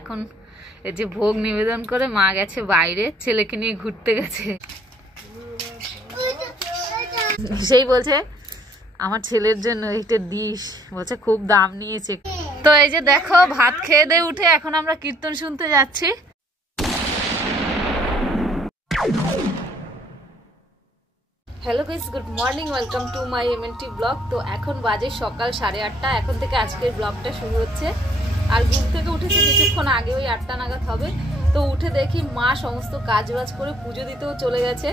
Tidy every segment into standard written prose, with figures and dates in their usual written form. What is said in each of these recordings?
এখন এই যে ভোগ নিবেদন করে মা গেছে বাইরে, ছেলেকে নিয়ে ঘুরতে গেছে। সেই বলছে আমার ছেলের জন্য এইটা দিস, বলছে খুব দাম নিয়েছে। তো এই যে দেখো ভাত খেয়ে দিয়ে উঠে এখন আমরা কীর্তন শুনতে যাচ্ছি। Hello guys, good morning, welcome to my MNT blog. তো এখন বাজে সকাল 8:30, এখন থেকে আজকের ব্লগটা শুরু হচ্ছে। আর ঘুম থেকে উঠেছি কিছুক্ষণ আগে, ওই 8টা নাগাদ হবে। তো উঠে দেখি মা সমস্ত কাজ বাজ করে পুজো দিতেও চলে গেছে।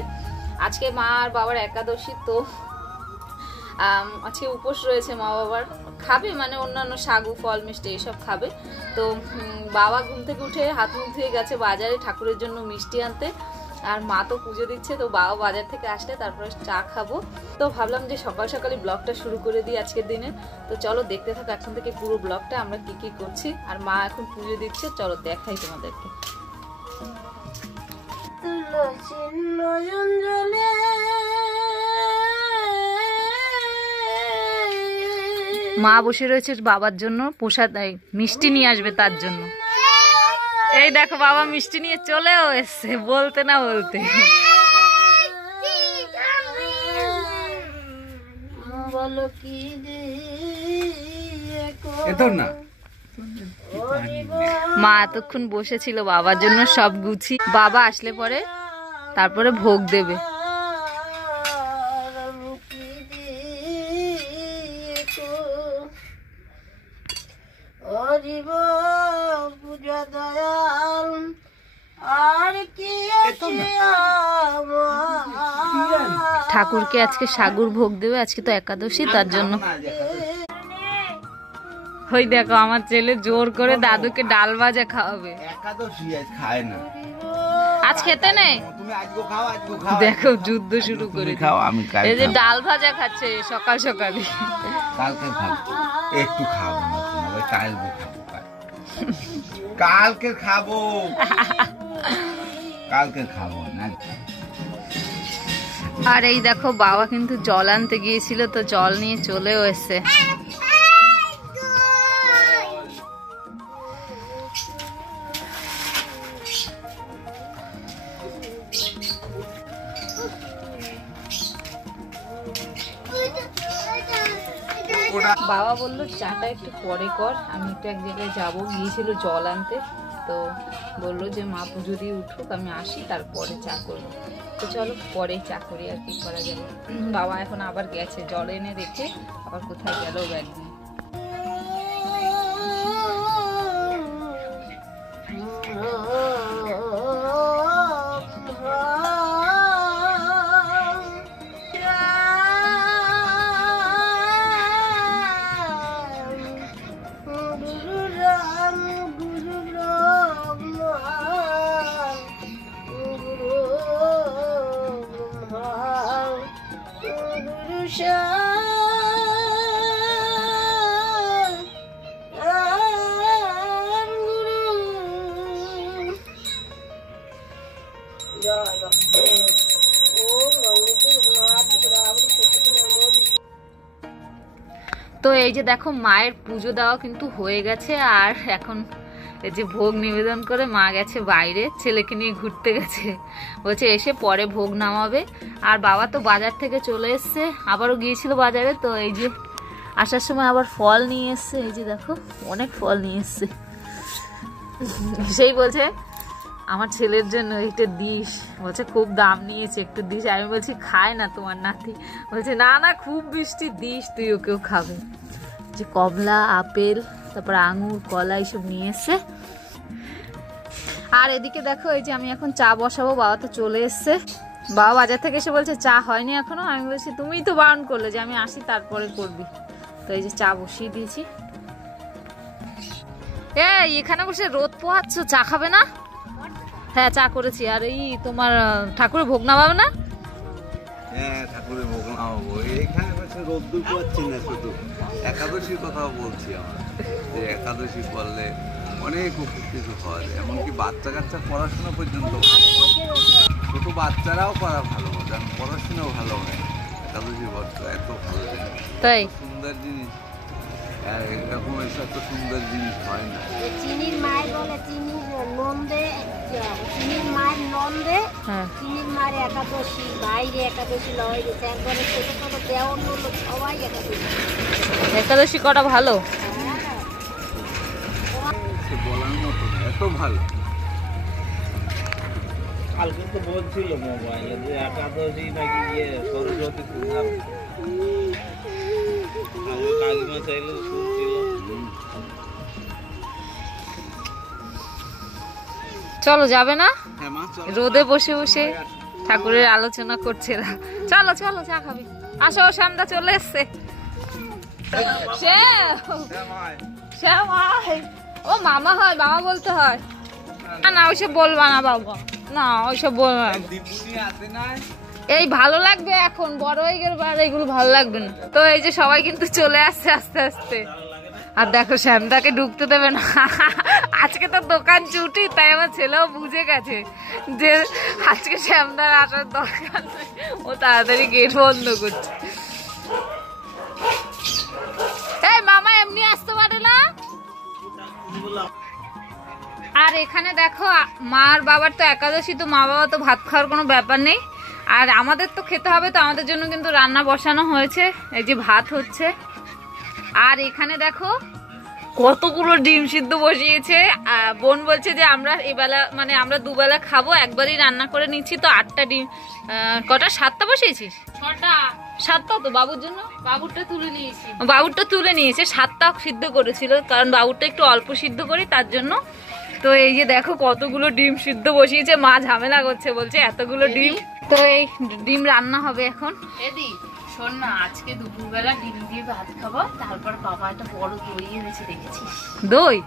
আজকে মা আর বাবার একাদশী, তো আজকে উপোস রয়েছে মা বাবার। খাবে মানে অন্যান্য সাগু ফল মিষ্টি এইসব খাবে। তো বাবা ঘুম থেকে উঠে হাত মুখ ধুয়ে গেছে বাজারে ঠাকুরের জন্য মিষ্টি আনতে, আর মা তো পুজো দিচ্ছে। তো বাবা বাজার থেকে আসলে তারপরে চা খাবো। তো ভাবলাম যে সকাল সকালই ব্লগটা শুরু করে দিই আজকের দিনে। তো চলো দেখতে থাকো এখন থেকে পুরো ব্লগটা, আমরা কি কি করছি। আর মা এখন পুজো দিচ্ছে, চলো দেখাই তোমাদেরকে। মা বসে রয়েছে বাবার জন্য প্রসাদ, মিষ্টি নিয়ে আসবে তার জন্য। এই দেখো বাবা মিষ্টি নিয়ে চলেও এসছে বলতে না বলতে। মা এতক্ষণ বসেছিল বাবার জন্য সব গুছি, বাবা আসলে পরে তারপরে ভোগ দেবে। ঠাকুরকে আজকে সাগুর ভোগ দেবে, আজকে তো একাদশী তার জন্য। ওই দেখো আমার ছেলে জোর করে দাদুকে ডাল ভাজা খাওয়াবে। একাদশী খায় না, আজ খেতে নেই। দেখো যুদ্ধ শুরু করে এই যে ডাল ভাজা খাচ্ছে সকাল সকালে। কালকে খাবো, একটু খাবো না, কালকে খাবো, কালকে খাবো, কালকে খাবো না। আর এই দেখো বাবা কিন্তু জল আনতে গিয়েছিল, তো জল নিয়ে চলেও এসছে। বাবা বললো চাটা একটু পরে কর, আমি একটু এক জায়গায় যাবো, গিয়েছিল জল আনতে। তো বললো যে মা পুজো দিয়ে উঠুক, আমি আসি তারপরে চা করবো। তো চলো পরে চা করি, আর কি করা যাবে। বাবা এখন আবার গেছে জল এনে রেখে, আবার কোথায় গেল ব্যাগ নিয়ে। তো এই যে দেখো মায়ের পুজো দেওয়া কিন্তু হয়ে গেছে। আর এখন এই যে ভোগ নিবেদন করে মা গেছে বাইরে, ছেলেকে নিয়ে ঘুরতে গেছে, বলছে এসে পরে ভোগ নামাবে। আর বাবা তো বাজার থেকে চলে এসছে, আবারও গিয়েছিল বাজারে। তো এই যে আসার সময় আবার ফল নিয়ে এসছে, এই যে দেখো অনেক ফল নিয়ে এসছে। সেই বলছে আমার ছেলের জন্য এইটা দিস, বলছে খুব দাম নিয়েছে একটু দিস। আমি বলছি খায় না তোমার নাতি, বলছে না না খুব মিষ্টি দিস, তুই ওকেও খাবে। যে কমলা, আপেল, তারপর আঙুর, কলা এইসব নিয়ে এসছে। আর এদিকে দেখো এই যে আমি এখন চা বসাবো, বাবা তো চলে এসছে। বাবা বাজার থেকে এসে বলছে চা হয়নি এখনো। আমি বলছি তুমিই তো বারণ করলে যে আমি আসি তারপরে করবি। তো এই যে চা বসিয়ে দিয়েছি। এখানে বসে রোদ পোহাচ্ছ, চা খাবে না? হ্যাঁ চা করেছি। আর এই তোমার ঠাকুরের ভোগ নামাবে না? হ্যাঁ ঠাকুরের ভোগ নামাবো। এখানে বসে রোদ্দুর পোহাচ্ছি না, শুধু একাদশীর কথা বলছি। আমার যে একাদশী করলে অনেক কিছু পাওয়া যায়, এমনকি বাচ্চা কাচ্চা পড়াশোনা পর্যন্ত ছোট বাচ্চারাও করা ভালো, পড়াশোনাও ভালো হয়। একাদশী ব্রত এত ভালো জিনিস, তাই সুন্দর জিনিস। এরকম এত সুন্দর জিনিস হয় না। চিনির মায়ের বলে চিনির নন্দে, চিনির মায়ের নন্দে, চিনির মায়ের একাদশী, বাইরে একাদশী লয় গেছে একবারে ছোট ছোট দেওয়ার লোক সবাই একাদশী। একাদশী করা ভালো, বলার মতো না, এত ভালো। কালকে তো বলছিল মোবাইলে যে একাদশী নাকি গিয়ে সরস্বতী পূজা, আমার কাকিমা চাইলে শুনছিল। চলো যাবে না? হ্যাঁ মা, চলো। রোদে বসে বসে ঠাকুরের আলোচনা করছে না। চলো চলো চা খাবি। আসো, শ্যামদা চলে এসছে। ও মামা হয়, মামা বলতে হয় না। না ওইসব বলবা না বাবা, না ওইসব বলবা না। এই ভালো লাগবে এখন, বড় হয়ে গেলে এইগুলো ভালো লাগবে না। তো এই যে সবাই কিন্তু চলে আসছে আস্তে আস্তে। আর দেখো শ্যামদাকে ঢুকতে দেবে না, আজকে তো দোকান ছুটি, তাই আমার ছেলেও বুঝে গেছে যে আজকে শ্যামদার আসার দরকার নেই। ও তাড়াতাড়ি গেট বন্ধ করছে। এই মামা এমনি আসতে পারে না। আর এখানে দেখো মার বাবার তো একাদশী, তো মা বাবা তো ভাত খাওয়ার কোনো ব্যাপার নেই, আর আমাদের তো খেতে হবে। তো আমাদের জন্য কিন্তু রান্না বসানো হয়েছে, এই যে ভাত হচ্ছে। আর এখানে দেখো কতগুলো ডিম সিদ্ধ বসিয়েছে। বোন বলছে যে আমরা এবেলা মানে আমরা দুবেলা খাবো, একবারই রান্না করে নিচ্ছি। তো 8টা ডিম, কটা 7টা বসিয়েছিস? 7টা তো বাবুর জন্য, বাবুরটা তুলে নিয়েছি। বাবুরটা তুলে নিয়েছে, 7টা সিদ্ধ করেছিল, কারণ বাবুরটা একটু অল্প সিদ্ধ করি তার জন্য। তো এই যে দেখো কতগুলো ডিম সিদ্ধ বসিয়েছে, মা ঝামেলা করছে, বলছে এতগুলো ডিম। তো এই ডিম রান্না হবে এখন। এদি শোন না, আজকে দুপুরবেলা ডিম দিয়ে ভাত খাবো, তারপর বাবা একটা বড় দই এনেছে, দেখেছিস? দই?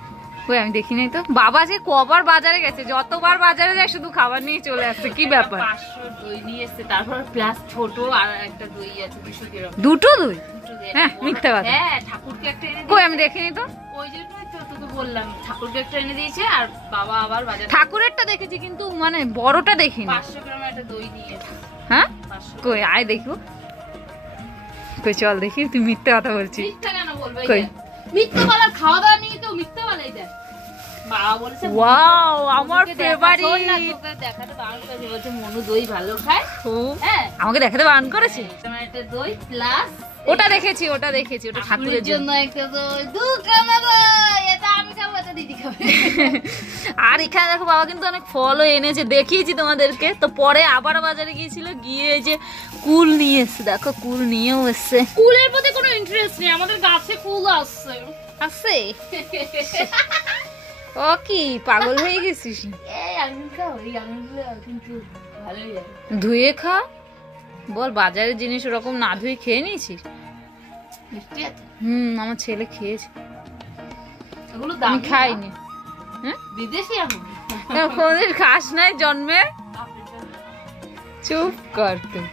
ওই আমি দেখিনি তো। বাবা যে কবার বাজারে গেছে, যতবার বাজারে যায় শুধু খাবার নিয়ে চলে আসছে, কি ব্যাপার? 500 দই নিয়ে এসছে, তারপর প্লাস ছোট আর একটা দই আছে 200 গ্রাম। দুটো দই? দুটো দই। হ্যাঁ, মিথ্যা কথা। হ্যাঁ, ঠাকুরকে একটা এনে কই আমি দেখিনি তো। ওই জন্যই তো তোকে বললাম, ঠাকুরকে একটা এনে দিয়েছে, আর বাবা আবার বাজারে ঠাকুরেরটা দেখেছি কিন্তু মানে বড়টা দেখিনি। 500 গ্রামের একটা দই নিয়ে এসছে। হ্যাঁ 500। কই আয় দেখবো। কই চল দেখি, তুই মিথ্যে কথা বলছিস। মিথ্যা কেন বলবে? কই? মিথ্যা বলার, খাওয়া দাওয়া নিয়ে কেউ মিথ্যা বলাই দেয়? বাবা বলেছে ওয়াও, আমার তোকে ফেভারিট। তোকে দেখাতে বারণ করেছে, বলছে মনু দই ভালো খায়। হ্যাঁ, আমাকে দেখাতে বারণ করেছে। তোমার একটা দই প্লাস ওটা দেখেছি, ওটা ঠাকুরের জন্য। একটা দই, দুখানা দই, এটা আমি খাবো, এটা দিদি খাবে। আর এখানে দেখো বাবা কিন্তু অনেক ফলও এনেছে, দেখিয়েছি তোমাদেরকে। তো পরে আবার বাজারে গিয়েছিল, গিয়ে এই যে কুল নিয়ে এসছে, দেখো কুল নিয়েও এসছে। ফুলের প্রতি কোনো ইন্টারেস্ট নেই, আমাদের গাছে ফুল আসছে। আছে? ও কি পাগল হয়ে গেছিস? এই আঙুল খাও, এই আঙুলগুলো কিন্তু ভালোই লাগে। ধুয়ে খা। বল বাজারের জিনিস ওরকম না ধুয়ে খেয়ে নিয়েছিস? মিষ্টি আছে, আমার ছেলে খেয়েছে, এগুলো আমি দামি খাইনি। বিদেশি আঙুল। কোনদিন খাস নাই জন্মে? চুপ কর তুই।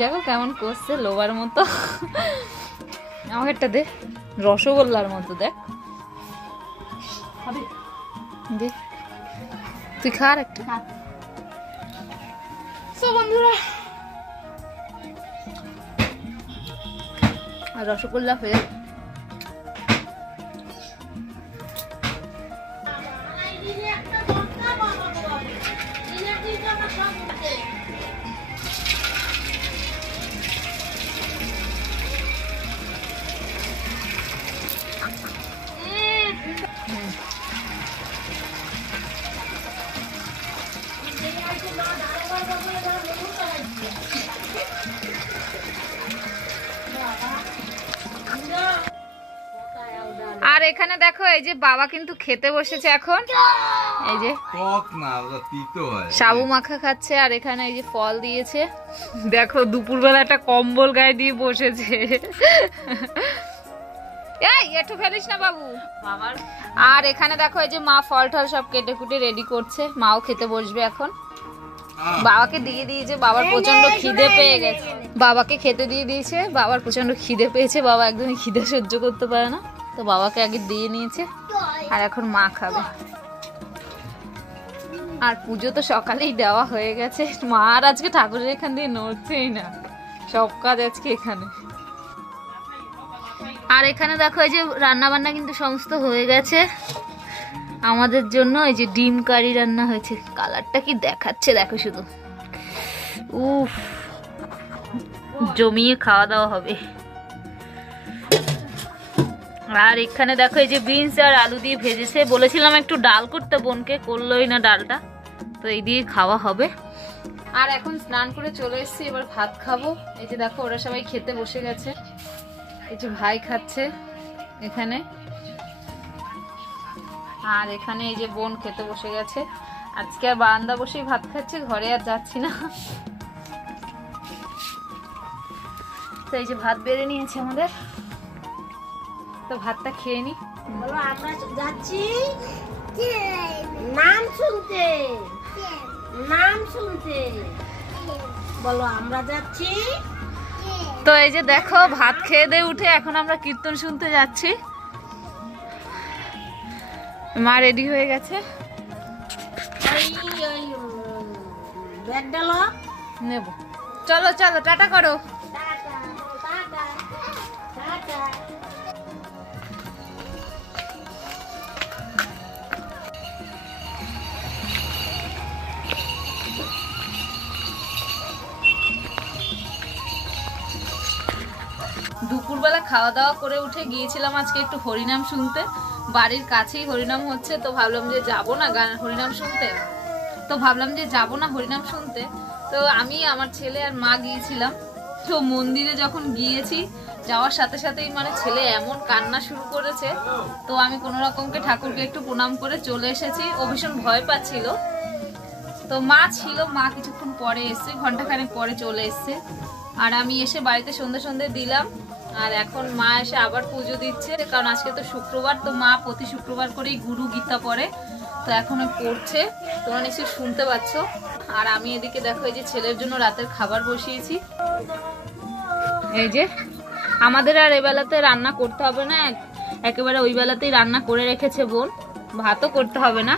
দেখো কেমন করছে লোবার মতো। আমাকে একটা দে, রসগোল্লার মতো। দেখ খাবে? দে, তুই খা আর একটা। সো বন্ধুরা, আর রসগোল্লা হয়ে আর এখানে দেখো এই যে বাবা কিন্তু খেতে বসেছে এখন। এই যে টক না, ওটা তিতো হয়। সাবু মাখা খাচ্ছে, আর এখানে এই যে ফল দিয়েছে। দেখো দুপুরবেলা একটা কম্বল গায়ে দিয়ে বসেছে। এই একটু ফেলিস না বাবু। বাবার আর এখানে দেখো এই যে মা ফল টল সব কেটে কুটে রেডি করছে, মাও খেতে বসবে এখন। বাবাকে দিয়ে দিয়েছে, বাবার প্রচন্ড খিদে পেয়ে গেছে। বাবাকে খেতে দিয়ে দিয়েছে, বাবার প্রচন্ড খিদে পেয়েছে, বাবা একদমই খিদে সহ্য করতে পারে না, তো বাবাকে আগে দিয়ে নিয়েছে, আর এখন মা খাবে। আর পুজো তো সকালেই দেওয়া হয়ে গেছে, মা আর আজকে ঠাকুরের এখান দিয়ে নড়ছেই না, সব কাজ আজকে এখানে। আর এখানে দেখো এই যে রান্না বান্না কিন্তু সমস্ত হয়ে গেছে আমাদের জন্য। এই যে ডিম কারি রান্না হয়েছে, কালারটা কি দেখাচ্ছে দেখো শুধু, উফ জমিয়ে খাওয়া দাওয়া হবে। আর এখানে দেখো এই যে বিনস আর আলু দিয়ে ভেজেছে, বলেছিলাম একটু ডাল করতে, বোনকে করলোই না ডালটা, তো এই দিয়ে খাওয়া হবে। আর এখন স্নান করে চলে এসেছি, এবার ভাত খাবো। এই যে দেখো ওরা সবাই খেতে বসে গেছে, এই যে ভাই খাচ্ছে এখানে, আর এখানে এই যে বোন খেতে বসে গেছে। আজকে আর বারান্দা বসেই ভাত খাচ্ছে, ঘরে আর যাচ্ছি না। তো এই যে ভাত বেড়ে নিয়েছে আমাদের, তো ভাতটা খেয়ে নি। বলো আমরা যাচ্ছি নাম শুনতে, নাম শুনতে, বলো আমরা যাচ্ছি। তো এই যে দেখো ভাত খেয়ে দিয়ে উঠে এখন আমরা কীর্তন শুনতে যাচ্ছি। মা রেডি হয়ে গেছে, ব্যাগ ডালো, নেব। চলো চলো, টাটা করো। Tata tata tata. দুপুরবেলা খাওয়া দাওয়া করে উঠে গিয়েছিলাম আজকে একটু হরিনাম শুনতে, বাড়ির কাছেই হরিনাম হচ্ছে, তো ভাবলাম যে যাবো না গান হরিনাম শুনতে, তো আমি আমার ছেলে আর মা গিয়েছিলাম। তো মন্দিরে যখন গিয়েছি, যাওয়ার সাথে সাথেই মানে ছেলে এমন কান্না শুরু করেছে, তো আমি কোনো রকমকে ঠাকুরকে একটু প্রণাম করে চলে এসেছি। ও ভীষণ ভয় পাচ্ছিল, তো মা ছিল, মা কিছুক্ষণ পরে এসছে, ঘন্টাখানেক পরে চলে এসছে। আর আমি এসে বাড়িতে সন্ধ্যে সন্ধ্যে দিলাম, আর এখন মা এসে আবার পুজো দিচ্ছে, কারণ আজকে তো শুক্রবার, তো মা প্রতি শুক্রবার করেই গুরু গীতা পড়ে, তো এখনো পড়ছে, তোমরা নিশ্চয়ই শুনতে পাচ্ছ। আর আমি এদিকে দেখো এই যে ছেলের জন্য রাতের খাবার বসিয়েছি। এই যে আমাদের আর এবেলাতে রান্না করতে হবে না, একেবারে ওই বেলাতেই রান্না করে রেখেছে বোন, ভাতও করতে হবে না,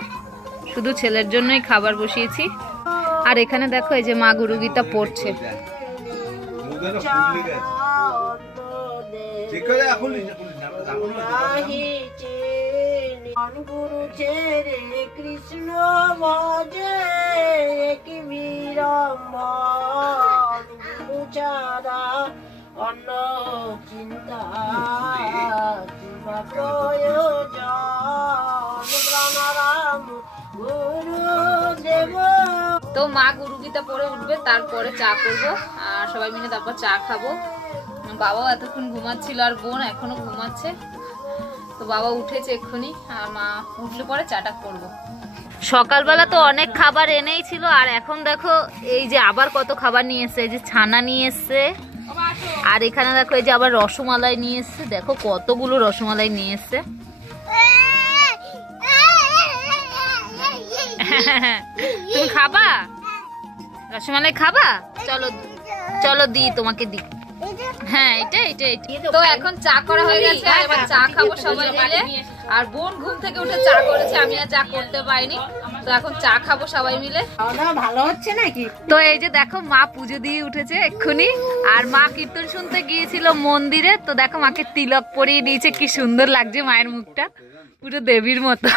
শুধু ছেলের জন্যই খাবার বসিয়েছি। আর এখানে দেখো এই যে মা গুরু গীতা পড়ছে। গুরু ছেড়ে কৃষ্ণ ভজে কি বিড়ম্বন, গুরু ছাড়া অন্য চিন্তা প্রয়োজন, প্রাণারাম গুরু দেব। তো মা গুরু গীতা পড়ে উঠবে, তারপরে চা করব, আর সবাই মিলে তারপর চা খাবো। বাবাও এতক্ষণ ঘুমাচ্ছিল, আর বোন এখনো ঘুমাচ্ছে, তো বাবা উঠেছে এক্ষুনি, আর মা উঠলে পরে চাটা করব। সকালবেলা তো অনেক খাবার এনেই ছিল, আর এখন দেখো এই যে আবার কত খাবার নিয়ে এসছে। এই যে ছানা নিয়ে এসছে, আর এখানে দেখো এই যে আবার রসমালাই নিয়ে এসছে, দেখো কতগুলো রসমালাই নিয়ে এসছে। তুমি খাবা রসমালাই, খাবা? চলো চলো দি, তোমাকে দি। হ্যাঁ এটা এটা তো এখন চা করা হয়ে গেছে, এবার চা খাবো সবাই মিলে। আর বোন ঘুম থেকে উঠে চা করেছে, আমি আর চা করতে পারিনি, তো এখন চা খাবো সবাই মিলে। ভালো হচ্ছে নাকি? তো এই যে দেখো মা পুজো দিয়ে উঠেছে এক্ষুনি, আর মা কীর্তন শুনতে গিয়েছিল মন্দিরে, তো দেখো মাকে তিলক পরিয়ে দিয়েছে, কি সুন্দর লাগছে মায়ের মুখটা, পুরো দেবীর মতো।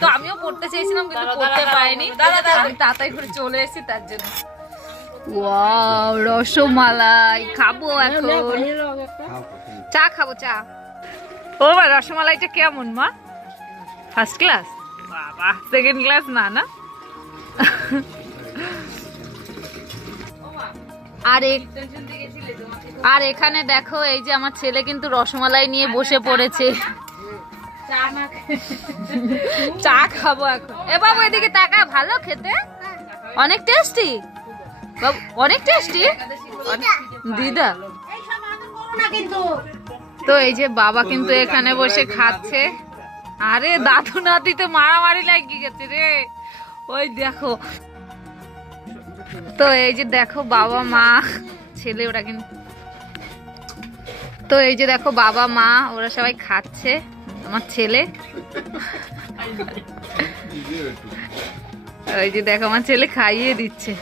তো আমিও পড়তে চেয়েছিলাম কিন্তু পড়তে পারিনি, আমি তাড়াতাড়ি করে চলে এসেছি তার জন্য। ওয়াও, রসমালাই খাবো এখন, চা খাবো চা। ও মা, রসমালাইটা কেমন মা? First class? বাবা, সেকেন্ড ক্লাস না? না। আর এখানে দেখো এই যে আমার ছেলে কিন্তু রসমালাই নিয়ে বসে পড়েছে, চা খাবো এখন। এ বাবু এদিকে তাকা, ভালো খেতে, অনেক টেস্টি, অনেক টেস্টি দিদা। তো এই যে বাবা কিন্তু এখানে বসে খাচ্ছে, আরে দাদু নাতিতে মারামারি লাগিয়ে গেছে রে, ওই দেখো। তো এই যে দেখো বাবা মা ছেলে ওরা কিন্তু, তো এই যে দেখো বাবা মা ওরা সবাই খাচ্ছে, আমার ছেলে, ওই যে দেখো আমার ছেলে খাইয়ে দিচ্ছে।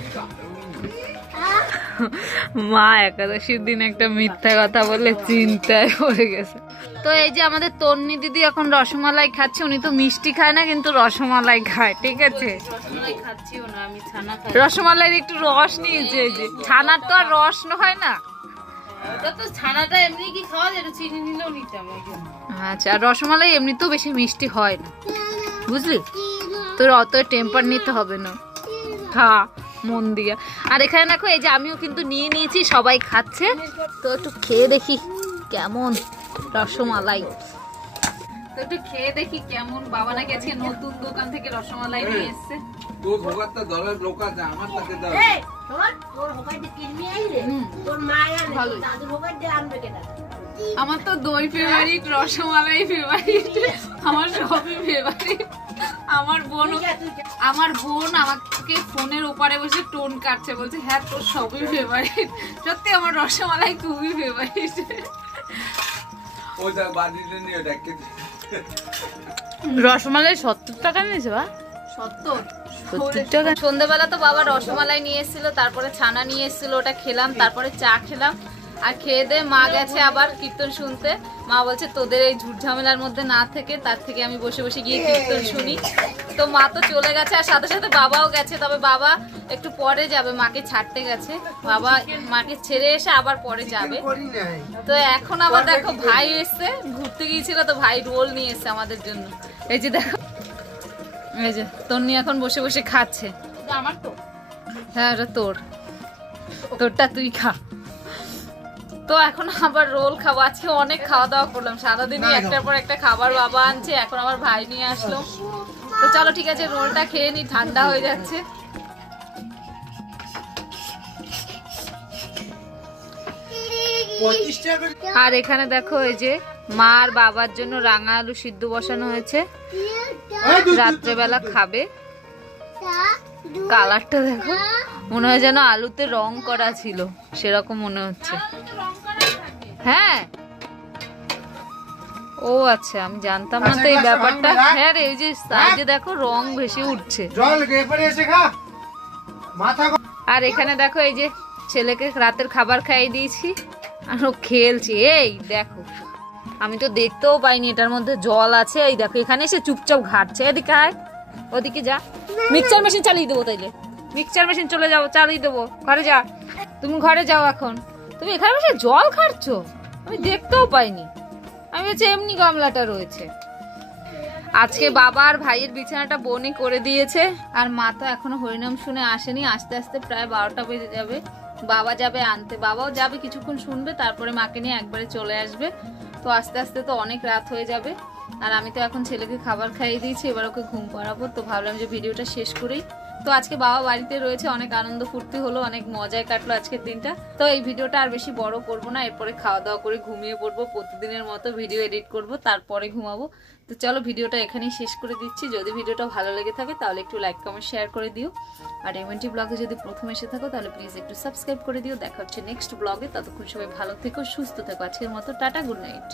মা একাদশীর দিন একটা মিথ্যা কথা বলে চিন্তায় পড়ে গেছে। তো এই যে আমাদের তন্নি দিদি এখন রসমালাই খাচ্ছে। উনি তো মিষ্টি খায় না, কিন্তু রসমালাই খায়, ঠিক আছে? রসমালাই খাচ্ছিও না, আমি ছানা খাই। রসমালাইয়ের একটু রস নিয়েছে। এই যে ছানার তো আর রস হয় না। ওটা তো ছানাটা এমনি কি খাওয়া যায়, একটু চিনি নিলেও নিতাম ওই জন্য। আচ্ছা, আর রসমালাই এমনিতেও বেশি মিষ্টি হয় না, বুঝলি? তোর অত টেম্পার নিতে হবে না, খা মন দিয়ে। আর এখানে দেখো এই যে আমিও কিন্তু নিয়ে নিয়েছি, সবাই খাচ্ছে। তো একটু খেয়ে দেখি কেমন রসমালাই। তো একটু খেয়ে দেখি কেমন। বাবা নাকি আজকে নতুন দোকান থেকে রসমালাই নিয়ে এসছে। তোর ভোগারটা ধরার লোক আছে, আমার তাকে দাও। আমার তো দই ফেভারিট, রসমালাই ফেভারিট, আমার সবই ফেভারিট। আমার বোন আমাকে ফোনের ওপারে বসে টোন কাটছে, বলছে হ্যাঁ তোর সবই ফেভারিট। সত্যি আমার রসমালাই খুবই ফেভারিট। ওটা বাড়িতে নিয়ে ডেকে রসমালাই 70 টাকা নিয়েছে বা 70 টাকা। সন্ধ্যাবেলা তো বাবা রসমালাই নিয়ে এসেছিল, তারপরে ছানা নিয়ে এসেছিল, ওটা খেলাম, তারপরে চা খেলাম। আর খেয়ে দিয়ে মা গেছে আবার কীর্তন শুনতে। মা বলছে তোদের এই ঝুট ঝামেলার মধ্যে না থেকে তার থেকে আমি বসে বসে গিয়ে কীর্তন শুনি। তো মা তো চলে গেছে, আর সাথে সাথে বাবাও গেছে। তবে বাবা একটু পরে যাবে, মাকে ছাড়তে গেছে। বাবা মাকে ছেড়ে এসে আবার পরে যাবে। তো এখন আবার দেখো ভাই এসছে, ঘুরতে গিয়েছিল তো ভাই রোল নিয়ে এসছে আমাদের জন্য। এই যে দেখো, এই যে তন্নি এখন বসে বসে খাচ্ছে। আমার তো হ্যাঁ ওটা তোরটা তুই খা। তো এখন আবার রোল খাবো। আজকে অনেক খাওয়া দাওয়া করলাম, সারাদিনই একটার পর একটা খাবার বাবা আনছে, এখন আবার ভাই নিয়ে আসলো। তো চলো ঠিক আছে, রোলটা খেয়ে নি, ঠান্ডা হয়ে যাচ্ছে। আর এখানে দেখো এই যে মা আর বাবার জন্য রাঙা আলু সিদ্ধ বসানো হয়েছে, রাত্রেবেলা খাবে। কালারটা দেখো, মনে হয় যেন আলুতে রং করা ছিল, সেরকম মনে হচ্ছে। হ্যাঁ ও আচ্ছা, আমি জানতাম না তো এই ব্যাপারটা। হ্যাঁ রে, এই যে সাইডে দেখো রং ভেসে উঠছে। আর এখানে দেখো এই যে ছেলেকে রাতের খাবার খাইয়ে দিয়েছি, আর ও খেলছে। এই দেখো, আমি তো দেখতেও পাইনি এটার মধ্যে জল আছে। এই দেখো এখানে এসে চুপচাপ ঘাটছে। এদিকে আয়, ওদিকে যা। মিক্সচার মেশিন চালিয়ে দেবো, তাইলে মিক্সচার মেশিন চলে যাবো, চালিয়ে দেবো। ঘরে যা, তুমি ঘরে যাও। এখন তুমি এখানে বসে জল খাচ্ছো, আমি দেখতেও পাইনি। আমি হচ্ছে এমনি গামলাটা রয়েছে। আজকে বাবা আর ভাইয়ের বিছানাটা বোনই করে দিয়েছে। আর মা তো এখনো হরিনাম শুনে আসেনি, আস্তে আস্তে প্রায় 12টা বেজে যাবে। বাবা যাবে আনতে, বাবাও যাবে কিছুক্ষণ শুনবে, তারপরে মাকে নিয়ে একবারে চলে আসবে। তো আস্তে আস্তে তো অনেক রাত হয়ে যাবে। আর আমি তো এখন ছেলেকে খাবার খাইয়ে দিয়েছি, এবার ওকে ঘুম পাড়াবো। তো ভাবলাম যে ভিডিওটা শেষ করেই। তো আজকে বাবা বাড়িতে রয়েছে, অনেক আনন্দ ফুর্তি হলো, অনেক মজায় কাটলো আজকের দিনটা। তো এই ভিডিওটা আর বেশি বড় করব না, এরপরে খাওয়া দাওয়া করে ঘুমিয়ে পড়বো। প্রতিদিনের মতো ভিডিও এডিট করব, তারপরে ঘুমাবো। তো চলো ভিডিওটা এখানেই শেষ করে দিচ্ছি। যদি ভিডিওটা ভালো লেগে থাকে তাহলে একটু লাইক কমেন্ট শেয়ার করে দিও। আর এমএনটি ব্লগে যদি প্রথম এসে থাকো তাহলে প্লিজ একটু সাবস্ক্রাইব করে দিও। দেখা হচ্ছে নেক্সট ব্লগে। ততক্ষণ সবাই ভালো থেকো, সুস্থ থেকো। আজকের মতো টাটা, গুড নাইট।